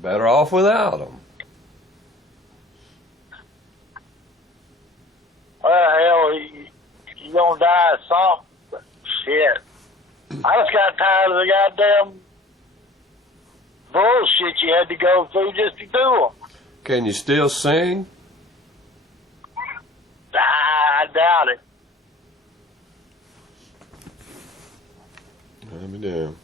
Better off without them. Well, hell, you gonna die of something. Shit. I just got tired of the goddamn bullshit you had to go through just to do them. Can you still sing? I doubt it. I'll be damned.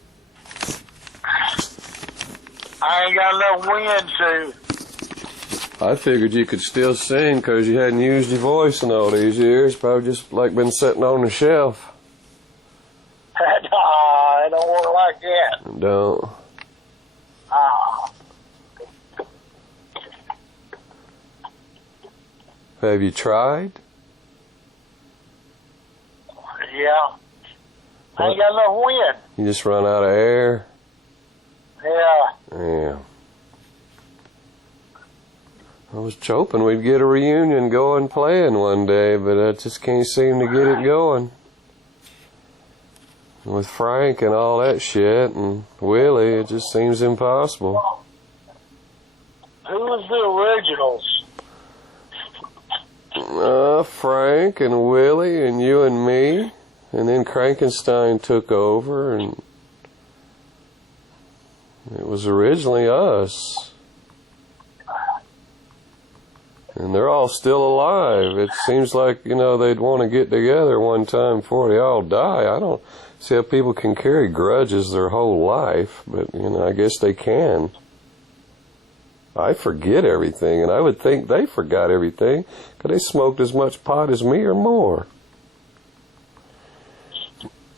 I ain't got enough wind to. I figured you could still sing because you hadn't used your voice in all these years. Probably just like been sitting on the shelf. Nah, it don't work like that. Don't. Have you tried? Yeah. I ain't got enough wind. You just run out of air? Yeah. Yeah. I was hoping we'd get a reunion going playing one day, but I just can't seem to get it going. With Frank and all that shit and Willie, it just seems impossible. Who was the originals? Frank and Willie and you and me, and then Krankenstein took over, and it was originally us. And they're all still alive. It seems like, they'd want to get together one time before they all die. I don't see how people can carry grudges their whole life, but, I guess they can. I forget everything, and I would think they forgot everything, because they smoked as much pot as me or more.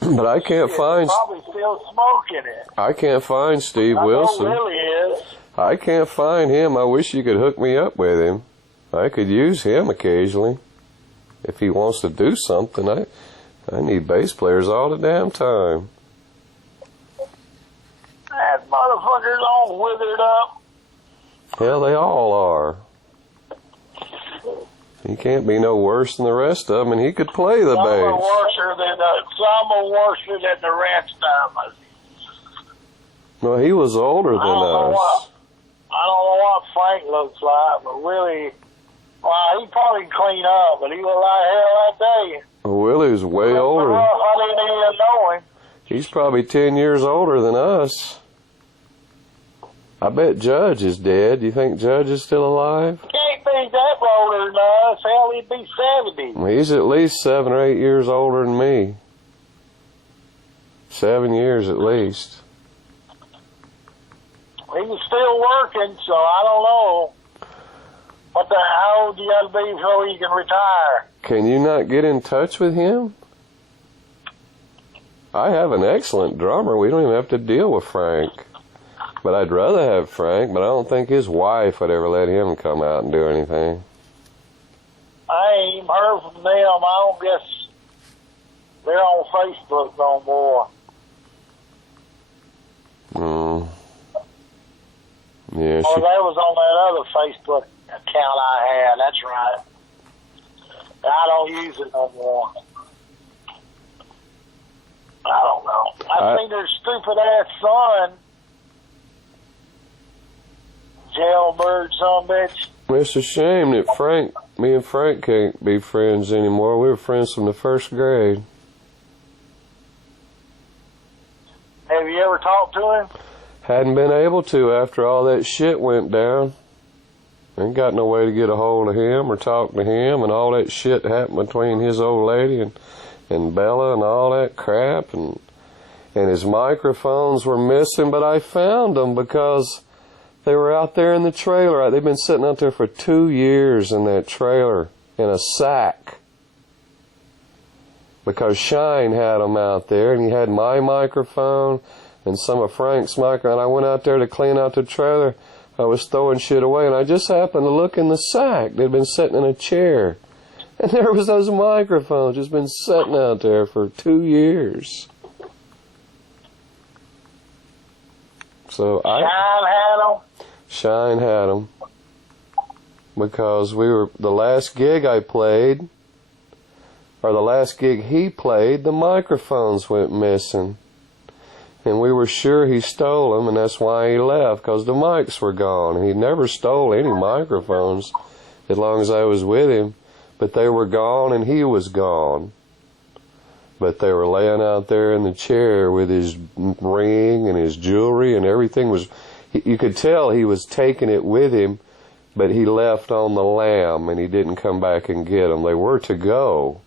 But I can't find... Probably still smoking it. I can't find Steve Wilson. I know Willie is. I can't find him. I wish you could hook me up with him. I could use him occasionally. If he wants to do something, I need bass players all the damn time. That motherfucker's all withered up. Hell, they all are. He can't be no worse than the rest of them, and he could play the bass. Some are worse than the rest of us. No, he was older than us. I don't know what Frank looks like, but Willie, well, he probably clean up, but he was like hell that day. Willie's way older. I didn't even know him. He's probably 10 years older than us. I bet Judge is dead. Do you think Judge is still alive? Can't be that older than us. Hell, he'd be 70. Well, he's at least 7 or 8 years older than me. 7 years at least. He's still working, so I don't know. How old you got to be before you can retire? Can you not get in touch with him? I have an excellent drummer. We don't even have to deal with Frank. But I'd rather have Frank, but I don't think his wife would ever let him come out and do anything. I ain't even heard from them. I don't guess they're on Facebook no more. Yeah. Oh, that was on that other Facebook account I had. That's right. I don't use it no more. I don't know. I think their stupid ass son, jailbird son bitch. It's a shame that me and Frank can't be friends anymore. We were friends from the first grade. Have you ever talked to him? Hadn't been able to after all that shit went down. Ain't got no way to get a hold of him or talk to him, and all that shit happened between his old lady and Bella and all that crap, and his microphones were missing, but I found them because they were out there in the trailer. They've been sitting out there for 2 years in that trailer in a sack. Because Shine had them out there, and he had my microphone and some of Frank's microphone. I went out there to clean out the trailer. I was throwing shit away, and I just happened to look in the sack. They'd been sitting in a chair. And there was those microphones just been sitting out there for 2 years. So Shine had them. Because the last gig I played, or the last gig he played, the microphones went missing. And we were sure he stole them, and that's why he left, because the mics were gone. He never stole any microphones as long as I was with him, but they were gone and he was gone. But they were laying out there in the chair with his ring and his jewelry and everything was, you could tell he was taking it with him, but he left on the lam and he didn't come back and get them. They were to go,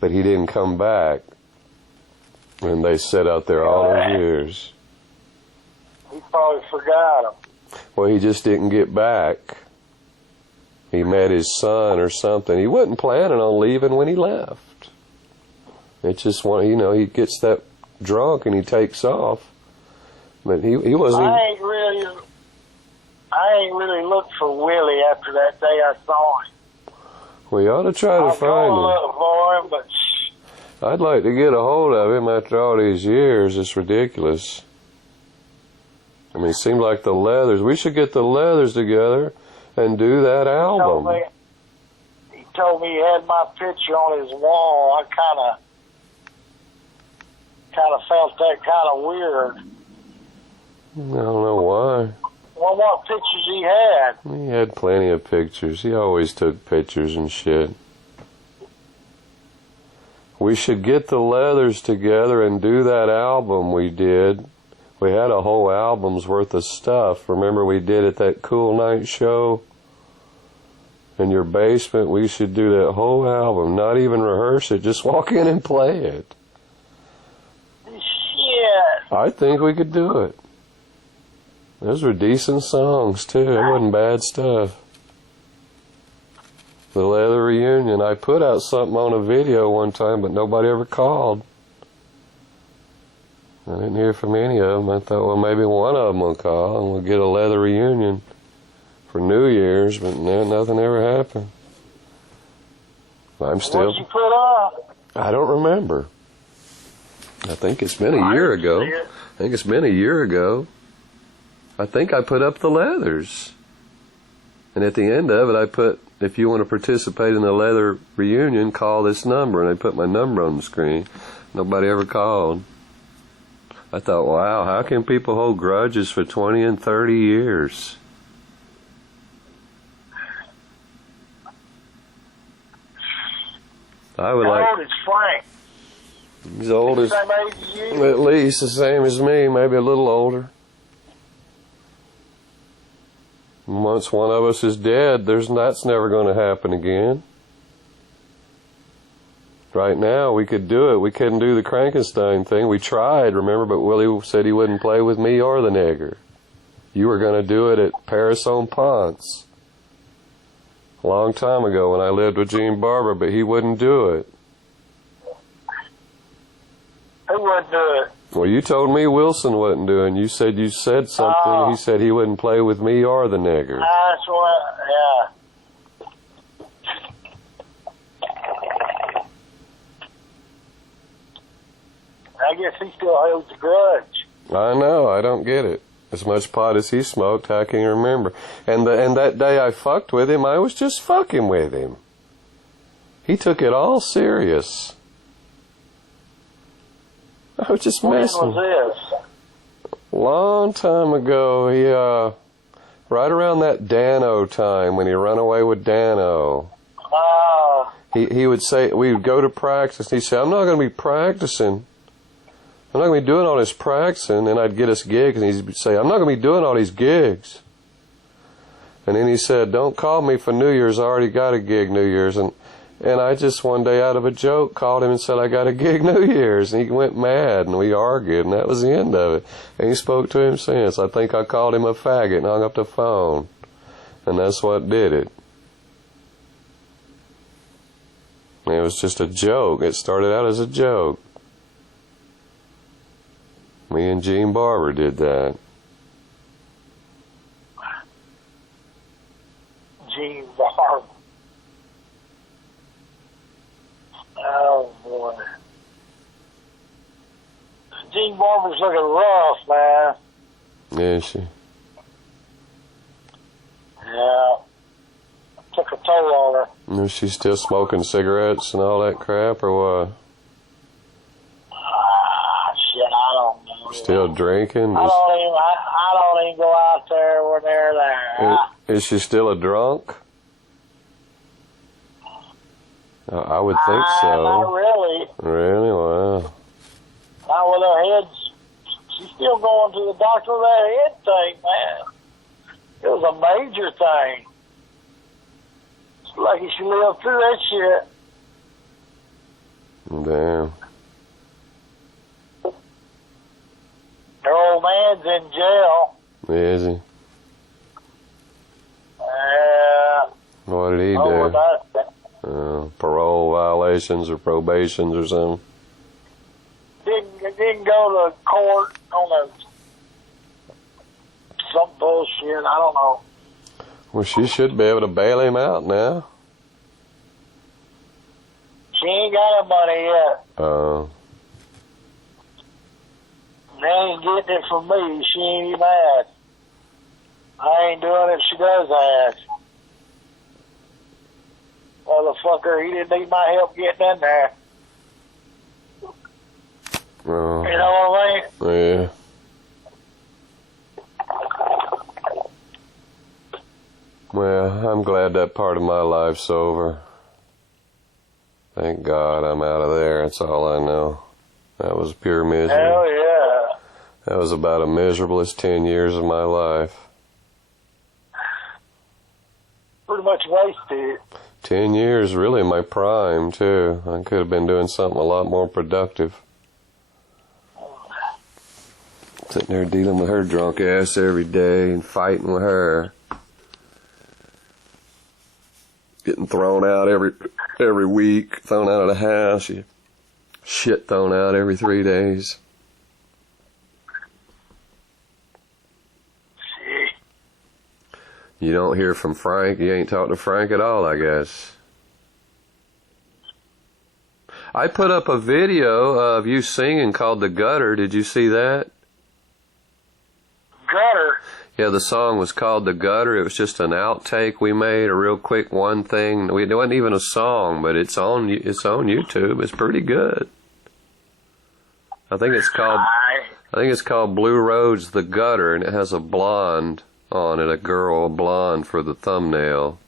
but he didn't come back. And they sat out there all those years. He probably forgot them. Well, he just didn't get back. He met his son or something. He wasn't planning on leaving when he left. It's just one, you know, he gets that drunk and he takes off. But he wasn't. I ain't really looked for Willie after that day I saw him. We ought to try to find him. Look for him, but I'd like to get a hold of him after all these years. It's ridiculous. I mean, it seemed like the Leathers. We should get the Leathers together and do that album. He told me he had my picture on his wall. I kind of felt that kind of weird. I don't know why. Well, what pictures he had? He had plenty of pictures. He always took pictures and shit. We should get the Leathers together and do that album we did. We had a whole album's worth of stuff. Remember we did at that Cool Night show in your basement? We should do that whole album. Not even rehearse it. Just walk in and play it. Shit. I think we could do it. Those were decent songs, too. It wasn't bad stuff. The Leather Reunion. I put out something on a video one time, but nobody ever called. I didn't hear from any of them. I thought, well, maybe one of them will call and we'll get a Leather Reunion for New Year's, but nothing ever happened. I'm still... What'd you put up? I don't remember. I think it's been a year ago. I think I put up the Leathers. And at the end of it, I put, if you want to participate in the Leather Reunion, call this number. And I put my number on the screen. Nobody ever called. I thought, wow, how can people hold grudges for 20 and 30 years? I would How old is Frank? He's old as, Same age as you? at least the same as me, maybe a little older. Once one of us is dead, that's never going to happen again. Right now, we could do it. We couldn't do the Frankenstein thing. We tried, remember, but Willie said he wouldn't play with me or the nigger. You were going to do it at Paris on Ponce a long time ago when I lived with Gene Barber, but he wouldn't do it. Who would do it? Well, you told me Wilson wasn't doing. You said something. He said he wouldn't play with me or the nigger. That's what, yeah. I guess he still holds a grudge. I know. I don't get it. As much pot as he smoked, I can remember. And that day I fucked with him, I was just fucking with him. He took it all serious. I was just messing. When was this? Long time ago. He, right around that Dano time when he ran away with Dano. He would say, we would go to practice, and he'd say, I'm not going to be practicing. I'm not going to be doing all this practicing. And I'd get us gigs, and he'd say, I'm not going to be doing all these gigs. And then he said, don't call me for New Year's. I already got a gig New Year's. And I just one day out of a joke called him and said, I got a gig New Year's. And he went mad, and we argued, and that was the end of it. And he spoke to him since. I think I called him a faggot and hung up the phone. And that's what did it. It was just a joke. It started out as a joke. Me and Gene Barber did that. Gene Barber. Oh, boy. Gene Barber's looking rough, man. Is she? Yeah. Took a toll on her. Is she still smoking cigarettes and all that crap, or what? Shit, I don't know. Still drinking? I don't even go out there when they're there. Is she still a drunk? I would think so. Not really. Really? Wow. Not with her head. She's still going to the doctor with that head thing, man. It was a major thing. It's lucky she lived through that shit. Damn. Her old man's in jail. Is he? What did he do? Parole violations or probations or something? Didn't go to court on some bullshit. I don't know. Well, she should be able to bail him out now. She ain't got her money yet. They ain't getting it from me. She ain't even asked. I ain't doing it if she does ask. Motherfucker, he didn't need my help getting in there. You know what I mean? Yeah. Well, I'm glad that part of my life's over. Thank God I'm out of there. That's all I know. That was pure misery. Hell yeah. That was about the miserablest 10 years of my life. Pretty much wasted. 10 years, really my prime, too. I could have been doing something a lot more productive. Sitting there dealing with her drunk ass every day and fighting with her. Getting thrown out every week, thrown out of the house. Shit thrown out every 3 days. You don't hear from Frank. You ain't talked to Frank at all, I guess. I put up a video of you singing called The Gutter. Did you see that? Gutter? Yeah, the song was called The Gutter. It was just an outtake we made, a real quick one thing. It wasn't even a song, but it's on YouTube. It's pretty good. I think it's called Blue Roads The Gutter, and it has a blonde on it, a girl, a blonde for the thumbnail.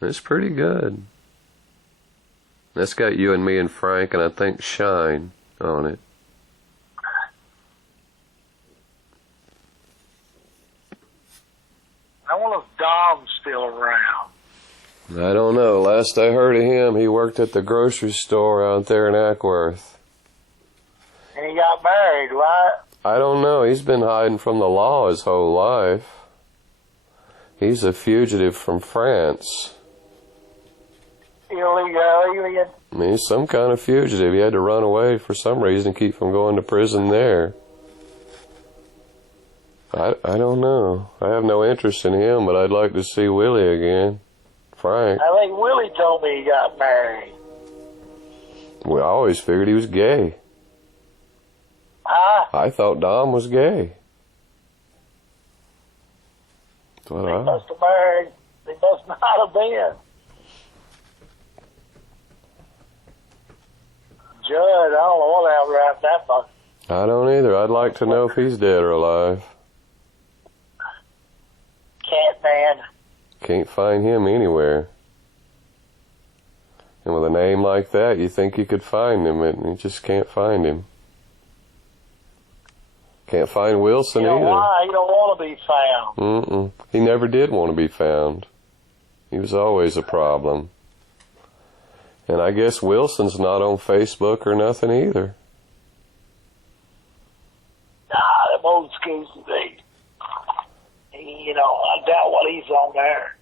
It's pretty good. That's got you and me and Frank and I think Shine on it. I wonder if Dom's still around. I don't know. Last I heard of him, he worked at the grocery store out there in Ackworth. And he got married, right? I don't know. He's been hiding from the law his whole life. He's a fugitive from France. Alien? I mean, he's some kind of fugitive. He had to run away for some reason to keep from going to prison there. I don't know. I have no interest in him, but I'd like to see Willie again. Frank. I think Willie told me he got married. Well, I always figured he was gay. Huh? I thought Dom was gay. That's what He must have married. He must not have been. Judd, I don't know what happened around that much. I don't either. I'd like to know if he's dead or alive. Cat man. Can't find him anywhere. And with a name like that, you think you could find him, and you just can't find him. Can't find Wilson either. Why? He don't want to be found. He never did want to be found. He was always a problem. And I guess Wilson's not on Facebook or nothing either. Nah, them old schools today. I doubt what he's on there.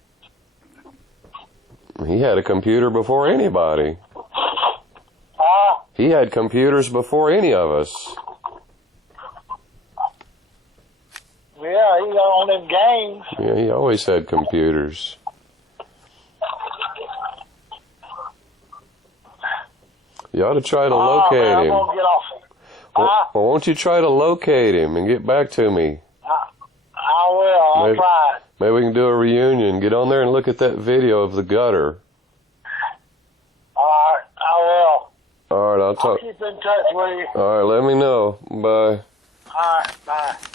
He had a computer before anybody. Huh? He had computers before any of us. Yeah, he's on them games. Yeah, he always had computers. You ought to try to locate him. I'm gonna get off. Well, won't you try to locate him and get back to me? I will. I'll try. Maybe we can do a reunion. Get on there and look at that video of The Gutter. All right, I will. All right, I'll keep in touch with you. All right, let me know. Bye. All right, bye.